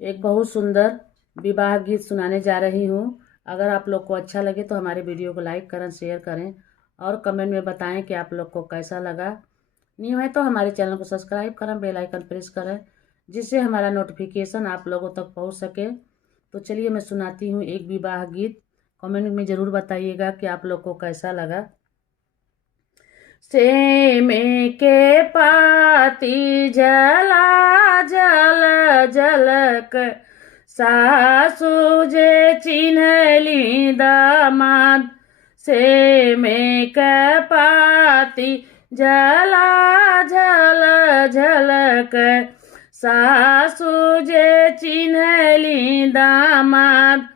एक बहुत सुंदर विवाह गीत सुनाने जा रही हूँ। अगर आप लोग को अच्छा लगे तो हमारे वीडियो को लाइक करें, शेयर करें और कमेंट में बताएं कि आप लोग को कैसा लगा। न्यू है तो हमारे चैनल को सब्सक्राइब करें, बेल आइकन प्रेस करें, जिससे हमारा नोटिफिकेशन आप लोगों तक पहुँच सके। तो चलिए मैं सुनाती हूँ एक विवाह गीत। कमेंट में ज़रूर बताइएगा कि आप लोग को कैसा लगा। सेमे के पाती जला जल जलक, सासु जे चिन्हली दामाद। सेमे के पाती जला जल झलक, सासु जे चिन्हली दामाद।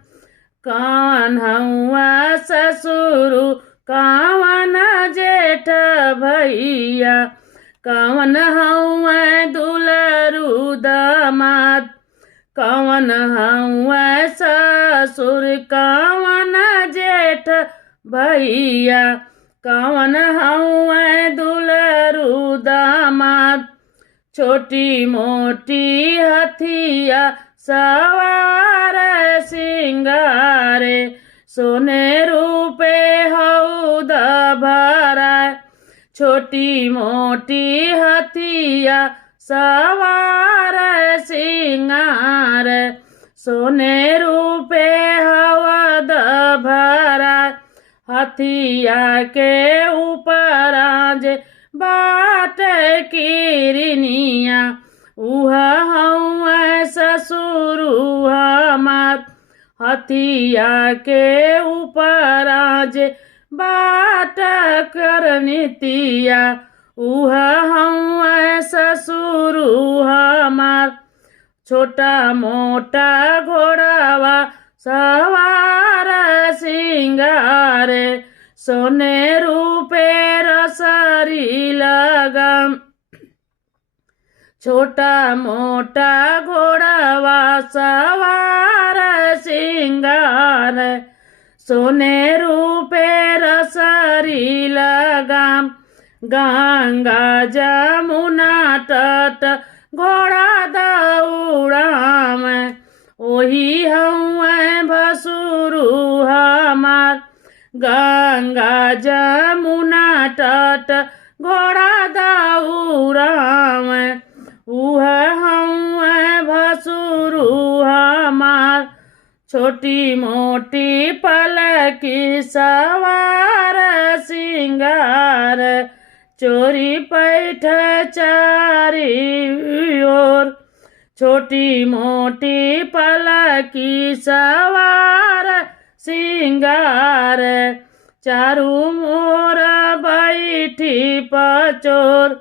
कान्हौआ ससुरु कावन जेठ भैया, कवन हौआ दुलरू दामाद। कवन हौआ ससुर कवन जेठ भैया, कवन हौआ दुलरू दामाद। छोटी मोटी हथिया सवार सिंगारे, सोने रूपे हौद भरा। छोटी मोटी हथिया सवार सिंगार, सोने रूपे हौद भरा। हथिया के ऊपर जे बाट किरनिया, उह हौआ ससुर हमार। हथिया के ऊपर जे बाट करनितिया, उह हौआ ससुर हमार। छोटा मोटा घोड़ावा सवार सिंगार, सोने रूपे रसरी लगम। छोटा मोटा घोड़ावा सवार सिंगार, सोने रूपे रसरी लगाम। गंगा जमुना तट घोड़ा दौड़ाम, ओही हौआ भसुरु हमार। गंगा जमुना तट घोड़ा दौड़ाम, उह हौआ भसुरु हमार। छोटी मोटी पलकी सवार सिंगार, चोरी पैठ चारी ओर। छोटी मोटी पलकी सवार सिंगार, चारू मोर बैठी पचोर।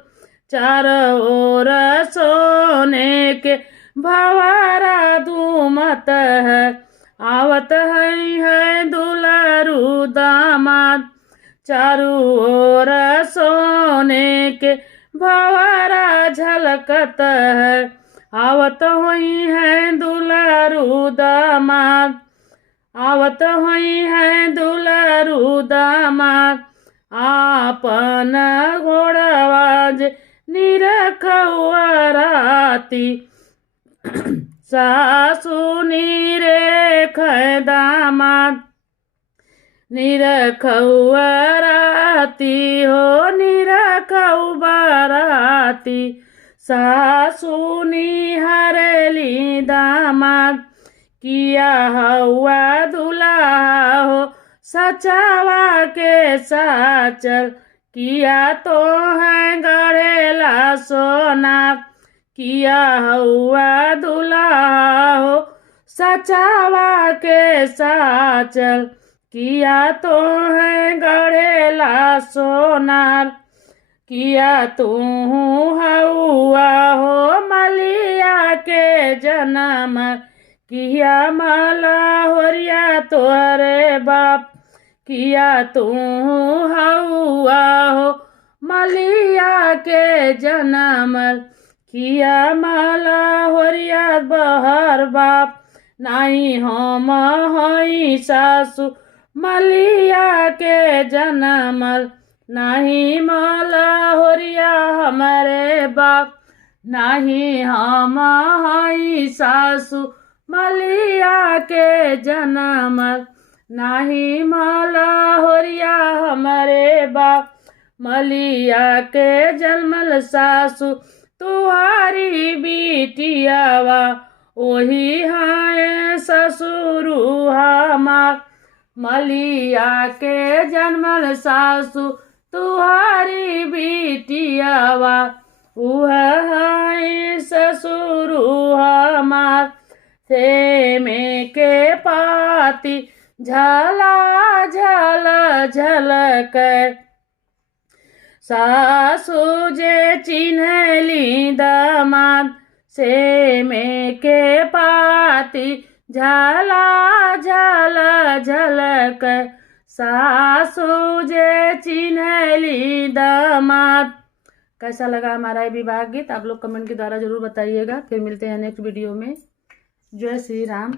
चार ओर सोने के भंवरा धूमत है, आवत है दुलरू दामाद। चारू ओर सोने के भंवरा झलकत है, आवत हुई है दुलरू दामाद। आवत हुई है दुलरू दामाद। आपन घोड़वाज निरखुआ राती, सासु निरेख दामाद। निरखुआ राती हो निरखु बाराती, सासु निहरली दामाद। किया हौआ दुल्हा हो सचावा के साचल, किया तो है गढ़ेला सोना। किया हौआ दुल्हा हो सचावा के साचल, किया तो है गढ़ेला सोनार। किया तू हौआ हो मलिया के जन्म, किया माला होरिया तोरे बाप। किया तू हौआ हो मलिया के जन्म, किया माला होरिया बहर बाप। नाही हम हई सासु मलिया के जन्मल, नाही माला होरिया हमारे बाप। नाही हम हई सासु मलिया के जनमल, नाही मलहोरिया हमरे बाप मलिया के जन्मल सासु तुहारी बिटियावा, ओही हाय ससुरु हमार मलिया के जन्मल सासु तुहारी बिटियावा, उह हाय ससुरु हमार से में के पाती झला झल झलक, सासु जे चिन्हली दमाद से में के पाती झला झल झलक, सासु जे चिन्हली दमाद। कैसा लगा हमारा ये विवाह गीत आप लोग कमेंट के द्वारा जरूर बताइएगा। फिर मिलते हैं नेक्स्ट वीडियो में। जय श्री राम।